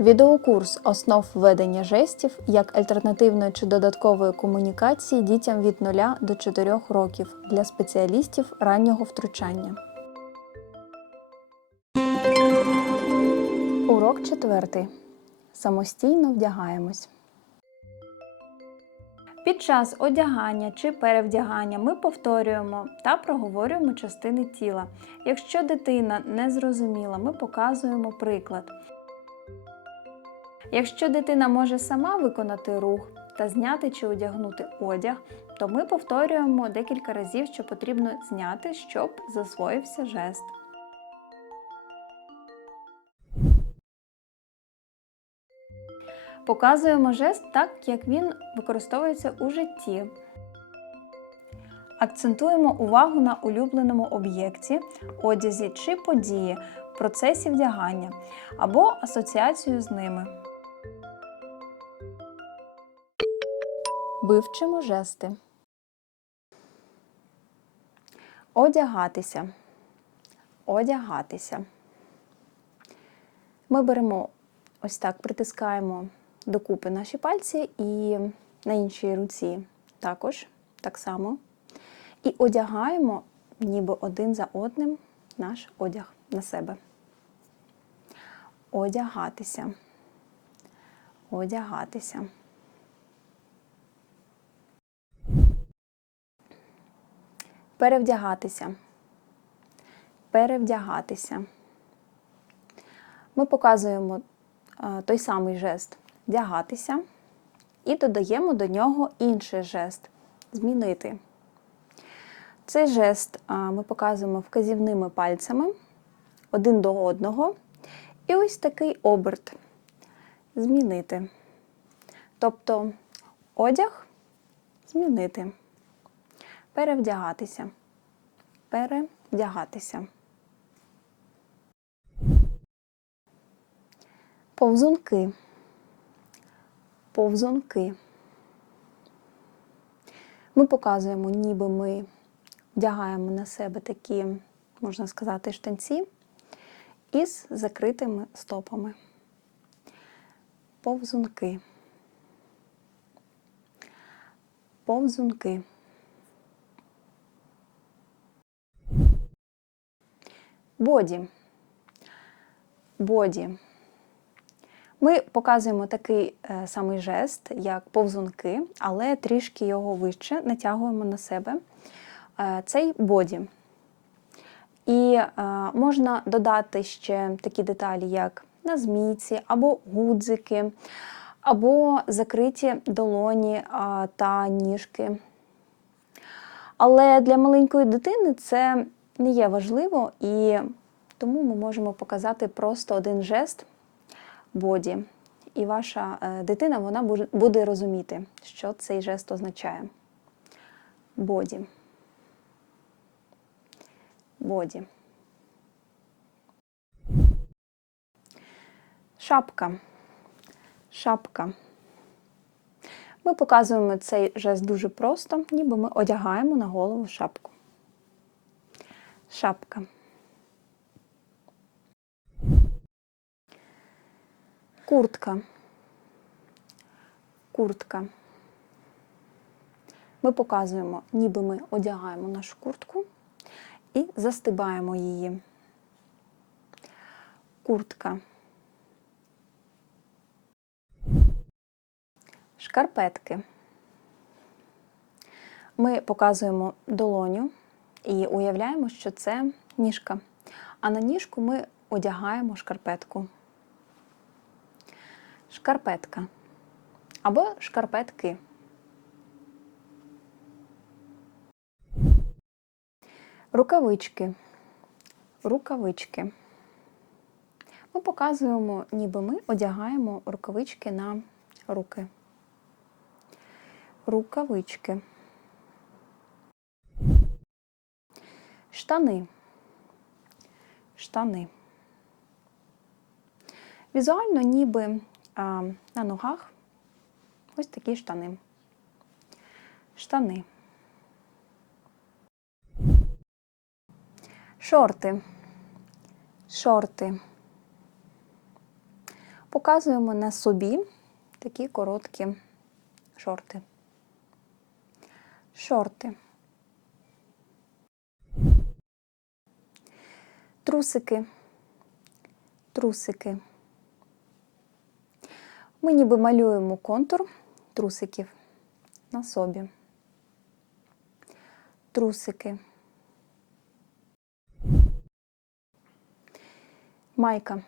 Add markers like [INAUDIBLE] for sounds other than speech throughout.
Відеокурс основ ведення жестів як альтернативної чи додаткової комунікації дітям від 0 до 4 років для спеціалістів раннього втручання. Урок четвертий. Самостійно вдягаємось. Під час одягання чи перевдягання ми повторюємо та проговорюємо частини тіла. Якщо дитина не зрозуміла, ми показуємо приклад. Якщо дитина може сама виконати рух та зняти чи одягнути одяг, то ми повторюємо декілька разів, що потрібно зняти, щоб засвоївся жест. Показуємо жест так, як він використовується у житті. Акцентуємо увагу на улюбленому об'єкті, одязі чи події процесі вдягання або асоціацію з ними. Вивчимо жести. Одягатися. Одягатися. Ми беремо ось так, притискаємо докупи наші пальці і на іншій руці також так само. І одягаємо ніби один за одним наш одяг на себе. Одягатися. Одягатися. Перевдягатися. Перевдягатися. Ми показуємо е, той самий жест вдягатися і додаємо до нього інший жест змінити. Цей жест е, ми показуємо вказівними пальцями один до одного. І ось такий оберт змінити. Тобто одяг змінити. Перевдягатися. Перевдягатися. Повзунки. Повзунки. Ми показуємо, ніби ми вдягаємо на себе такі, можна сказати, штанці із закритими стопами. Повзунки. Повзунки. Боді. Боді. Ми показуємо такий е, самий жест, як повзунки, але трішки його вище натягуємо на себе е, цей боді. І е, можна додати ще такі деталі, як на змійці, або гудзики, або закриті долоні та ніжки. Але для маленької дитини це не є важливо, і тому ми можемо показати просто один жест боді. І ваша е, дитина вона буде- буде розуміти, що цей жест означає. Боді. Боді. Шапка. Шапка. Ми показуємо цей жест дуже просто, ніби ми одягаємо на голову шапку. Шапка. Куртка. Куртка. Ми показуємо, ніби ми одягаємо нашу куртку і застибаємо її. Куртка. Шкарпетки. Ми показуємо долоню і уявляємо, що це ніжка. А на ніжку ми одягаємо шкарпетку. Шкарпетка. Або шкарпетки. Рукавички. Рукавички. Ми показуємо, ніби ми одягаємо рукавички на руки. Рукавички. Штани. Штани. Візуально, ніби а, на ногах ось такі штани. Штани. Шорти. Шорти. Показуємо на собі такі короткі шорти. Шорти. Трусики. Трусики. Ми ніби малюємо контур трусиків на собі. Трусики. Майка.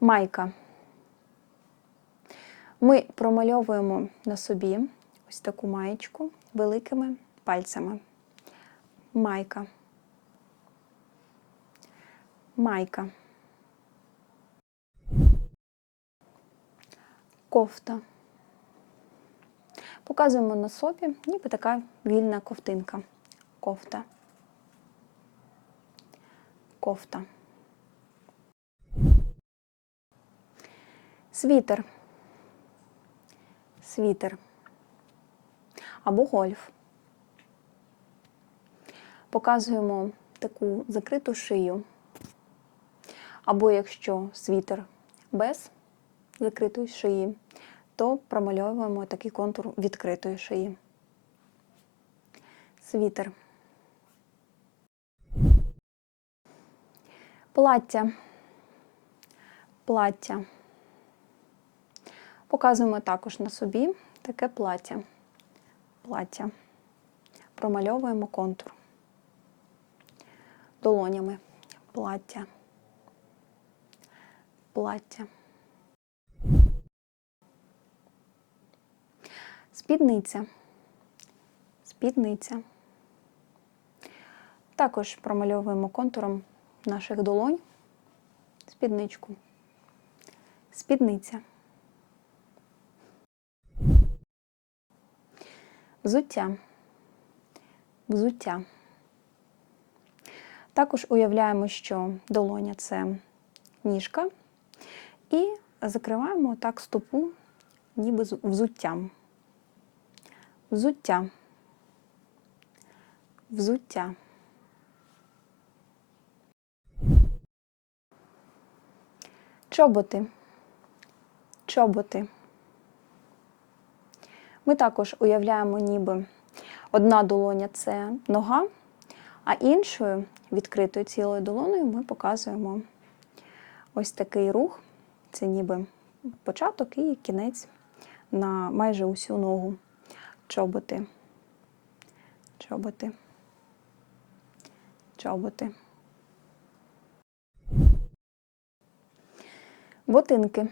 Майка. Ми промальовуємо на собі ось таку маєчку великими пальцями. Майка. Майка. Кофта. Показуємо на собі, ніби така вільна ковтинка. Кофта. Кофта. Світер. Світер. Або гольф. Показуємо таку закриту шию. Або якщо світер без закритої шиї, то промальовуємо такий контур відкритої шиї. Світер. Плаття. Плаття. Показуємо також на собі таке плаття. Плаття. Промальовуємо контур. Долонями. Плаття. Плаття. Спідниця. Спідниця. Також промальовуємо контуром наших долонь. Спідничку. Спідниця. Взуття. Взуття. Також уявляємо, що долоня це ніжка, і закриваємо так стопу, ніби з взуттям. Взуття. Взуття. Чоботи. Чоботи. Ми також уявляємо, ніби одна долоня це нога, а іншою відкритою цілою долоною ми показуємо ось такий рух. Це ніби початок і кінець на майже усю ногу. Чоботи. Чоботи. Чоботи. Ботинки.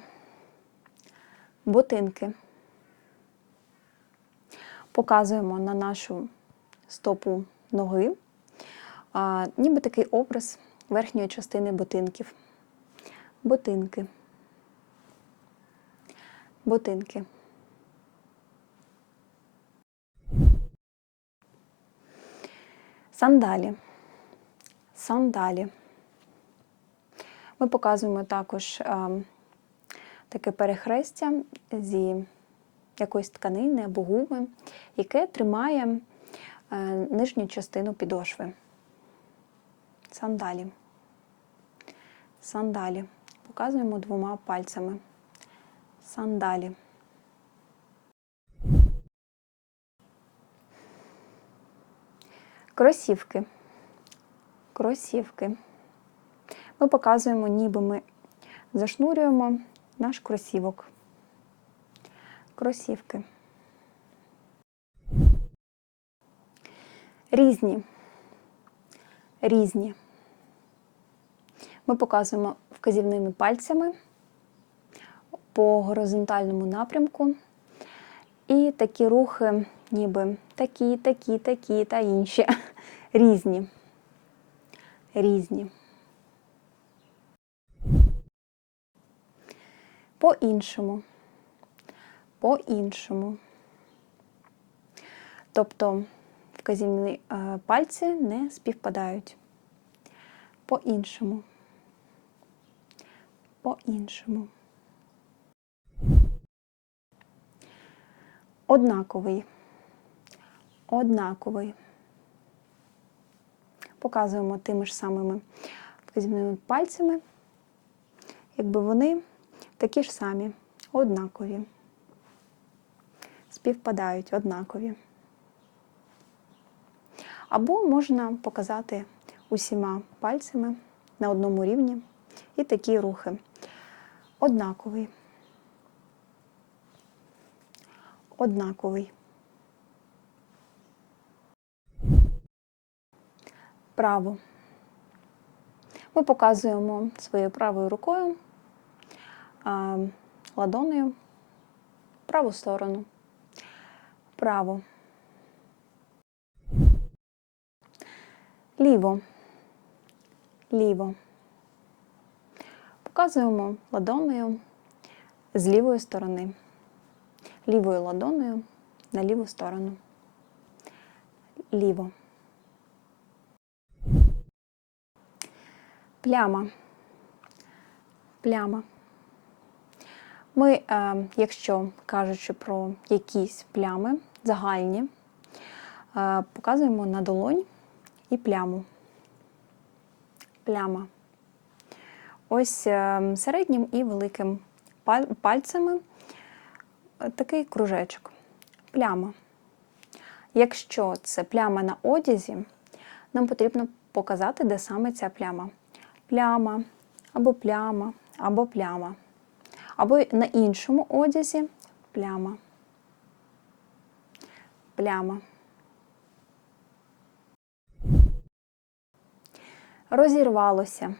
Ботинки. Показуємо на нашу стопу ноги, а, ніби такий образ верхньої частини ботинків. Ботинки. Ботинки. Сандалі. Сандалі. Ми показуємо також а, таке перехрестя зі якоїсь тканини або гуми, яке тримає а, нижню частину підошви. Сандалі. Сандалі. Показуємо двома пальцями. Сандалі. Кросівки. Кросівки. Ми показуємо, ніби ми зашнурюємо наш кросівок. Кросівки. Різні. Різні. Ми показуємо вказівними пальцями по горизонтальному напрямку. І такі рухи, ніби такі, такі, такі та інші. [LAUGHS] Різні. Різні. По-іншому. По-іншому. Тобто вказівні е, пальці не співпадають. По-іншому. По-іншому. Однаковий. Однаковий. Показуємо тими ж самими вказівними пальцями якби вони такі ж самі, однакові, співпадають однакові. Або можна показати усіма пальцями на одному рівні і такі рухи. Однаковий. Однаковий. Право. Ми показуємо своєю правою рукою, ладонею праву сторону. Право. Ліво. Ліво. Показуємо ладонею з лівої сторони. Лівою ладонею на ліву сторону. Ліво. Пляма. Пляма. Ми, е, якщо кажучи про якісь плями загальні, е, показуємо на долонь і пляму. Пляма. Ось е, середнім і великим пальцями такий кружечок. Пляма. Якщо це пляма на одязі, нам потрібно показати, де саме ця пляма. Пляма, або пляма, або пляма. Або на іншому одязі пляма. Пляма. Розірвалося.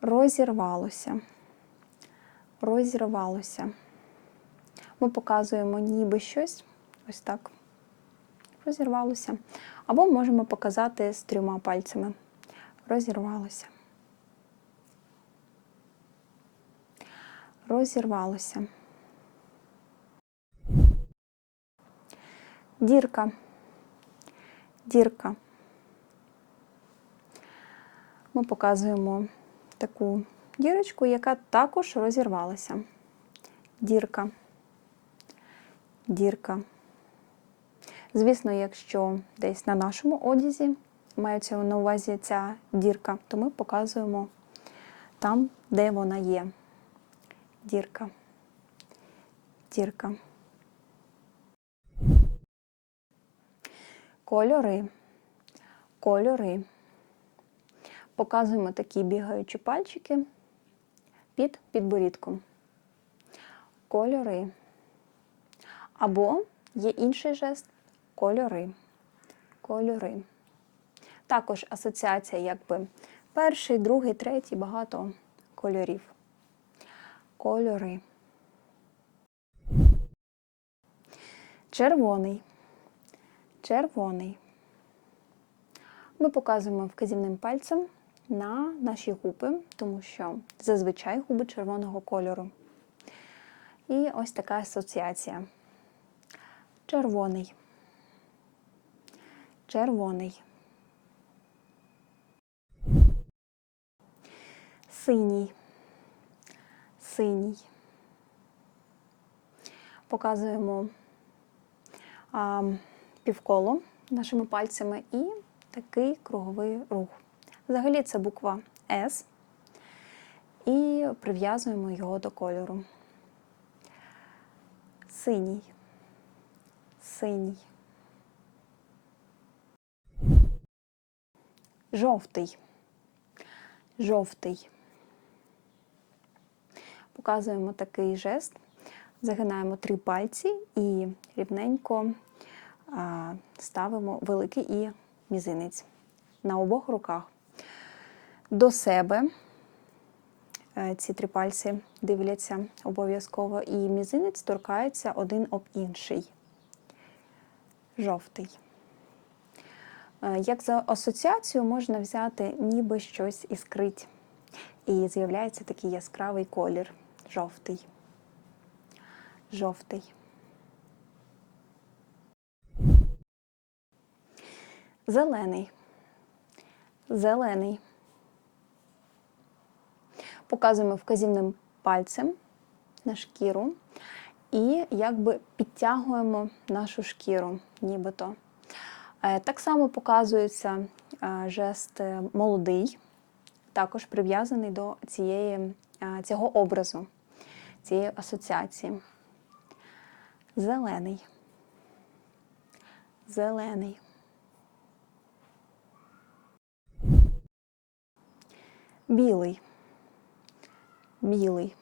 Розірвалося. Розірвалося. Ми показуємо ніби щось. Ось так. Розірвалося. Або можемо показати з трьома пальцями. Розірвалося. Розірвалося. Дірка. Дірка. Ми показуємо таку дірочку, яка також розірвалася. Дірка. Дірка. Звісно, якщо десь на нашому одязі мається на увазі ця дірка, то ми показуємо там, де вона є. Дірка. Дірка. Кольори. Кольори. Показуємо такі бігаючі пальчики під підборідком. Кольори. Або є інший жест кольори. Кольори. Також асоціація, якби перший, другий, третій, багато кольорів. Кольори. Червоний. Червоний. Ми показуємо вказівним пальцем на наші губи, тому що зазвичай губи червоного кольору. І ось така асоціація. Червоний. Червоний. Синій. Синій. Показуємо а, півколо нашими пальцями і такий круговий рух. Взагалі це буква С. І прив'язуємо його до кольору. Синій. Синій. Жовтий. Жовтий. Показуємо такий жест. Загинаємо три пальці і рівненько ставимо великий і мізинець на обох руках. До себе е, ці три пальці дивляться обов'язково, і мізинець торкається один об інший. Жовтий. Е, Як за асоціацію можна взяти, ніби щось іскрить. І з'являється такий яскравий колір жовтий. Жовтий. Зелений. Зелений. Показуємо вказівним пальцем на шкіру і якби підтягуємо нашу шкіру, нібито. Е, Так само показується е, жест е, молодий. також прив'язаний до цієї, цього образу, цієї асоціації. Зелений. Зелений. Білий. Білий.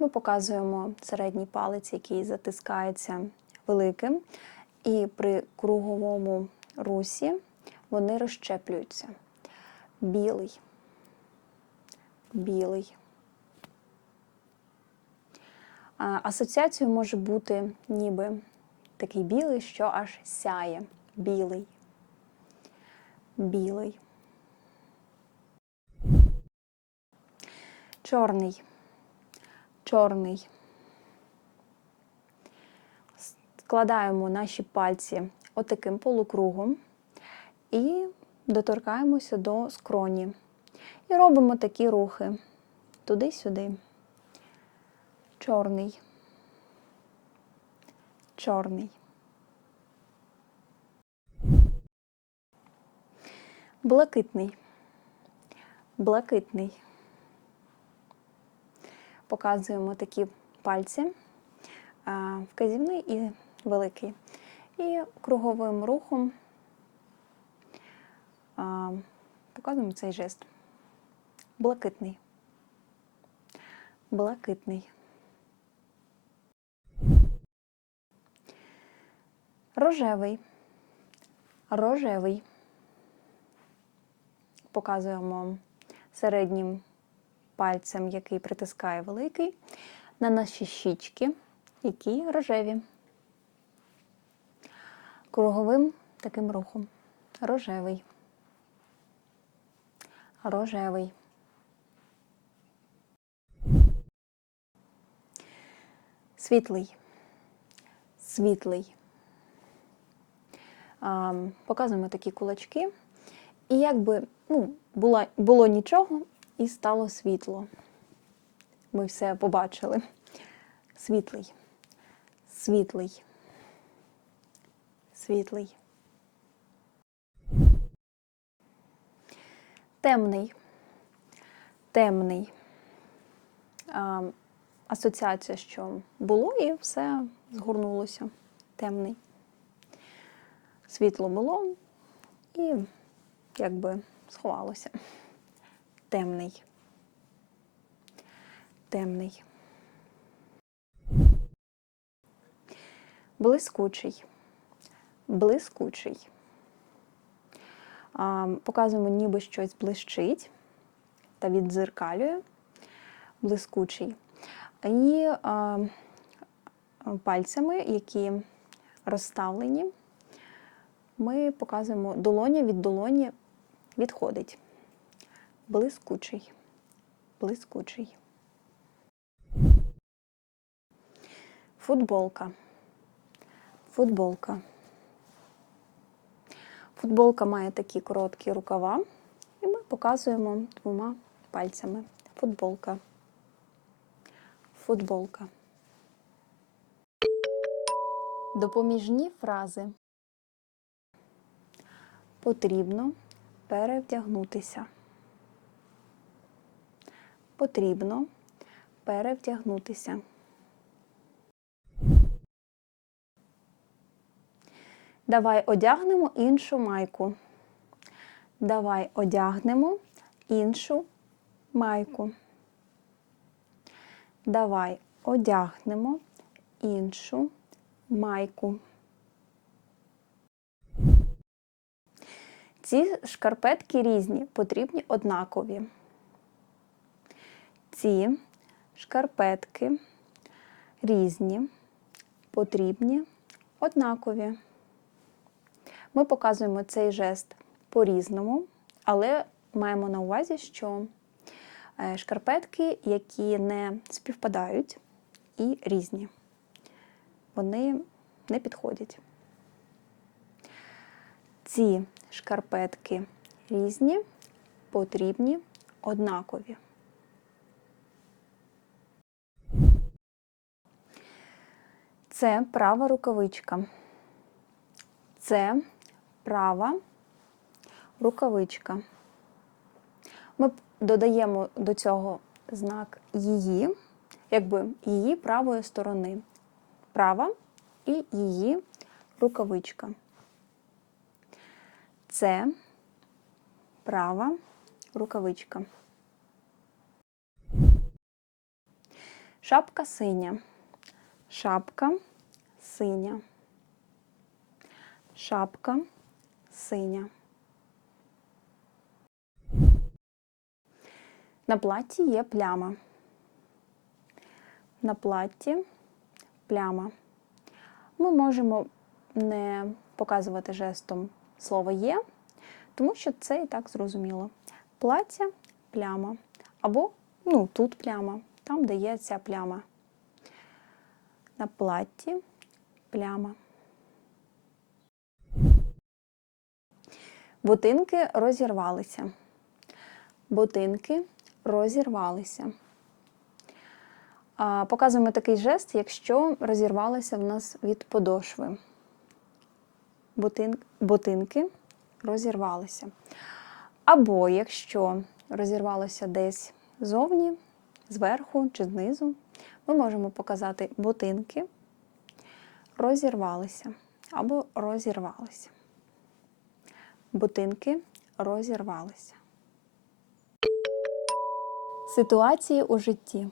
Ми показуємо середній палець, який затискається великим, і при круговому русі вони розщеплюються. Білий. Білий. Асоціацією може бути ніби такий білий, що аж сяє. Білий. Білий. Чорний. Чорний. Складаємо наші пальці отаким полукругом і доторкаємося до скроні. І робимо такі рухи туди-сюди. Чорний. Чорний. Блакитний. Блакитний. Показуємо такі пальці, вказівний і великий. І круговим рухом показуємо цей жест. Блакитний. Блакитний. Рожевий. Рожевий. Показуємо середнім пальцем, який притискає великий, на наші щічки, які рожеві. Круговим таким рухом. Рожевий. Рожевий. Світлий. Світлий. Показуємо такі кулачки. І якби ну, було, було нічого, і стало світло. Ми все побачили. Світлий. Світлий. Світлий. Темний. Темний. А, асоціація, що було, і все згорнулося. Темний. Світло було і якби сховалося. Темний. Темний. Блискучий. Блискучий. Показуємо, ніби щось блищить та віддзеркалює. Блискучий. І а, пальцями, які розставлені, ми показуємо долоня від долоні відходить. Блискучий. Блискучий. Футболка. Футболка. Футболка має такі короткі рукава, і ми показуємо двома пальцями. Футболка. Футболка. Допоміжні фрази. Потрібно перевдягнутися. Потрібно перевдягнутися. Давай одягнемо іншу майку. Давай одягнемо іншу майку. Давай одягнемо іншу майку. Ці шкарпетки різні, потрібні однакові. Ці шкарпетки різні, потрібні однакові. Ми показуємо цей жест по-різному, але маємо на увазі, що е, шкарпетки, які не співпадають і різні, вони не підходять. Ці шкарпетки різні, потрібні, однакові. Це права рукавичка. Це права рукавичка. Ми додаємо до цього знак її, якби її правої сторони. Права і її рукавичка. Це права рукавичка. Шапка синя. Шапка синя. Шапка синя. На платі є пляма. На платі пляма. Ми можемо не показувати жестом слово є, тому що це і так зрозуміло. Плаття пляма. Або ну, тут пляма, там, де є ця пляма. На платті пляма. Ботинки розірвалися. Ботинки розірвалися. Показуємо такий жест, якщо розірвалися в нас від подошви. Ботин, ботинки розірвалися. Або якщо розірвалося десь зовні, зверху чи знизу, ми можемо показати ботинки розірвалися або розірвалися. Ботинки розірвалися. Ситуації у житті.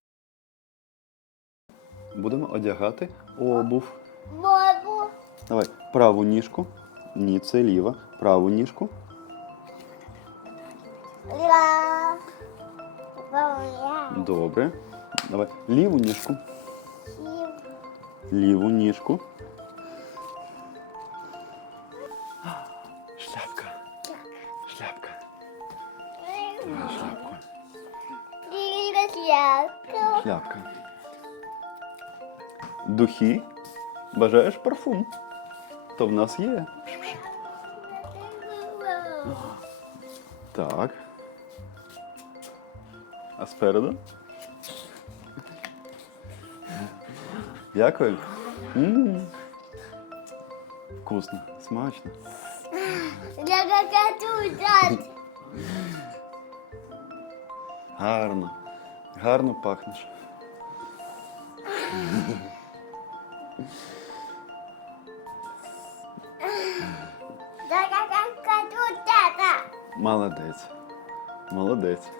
Будемо одягати обув. Бабу. Давай праву ніжку. Ні, це ліва. Праву ніжку. Ля. Добре. Давай ліву ніжку. Ліву ніжку. Шляпка. Шляпка. Давай шляпку. Ліля. Шляпка. Духи. Бажаєш парфум? То в нас є. Так. А спереду? Дякую. м Вкусно, смачно. Я хочу. Гарно. Гарно пахнеш. Я хочу. Молодець. Молодець.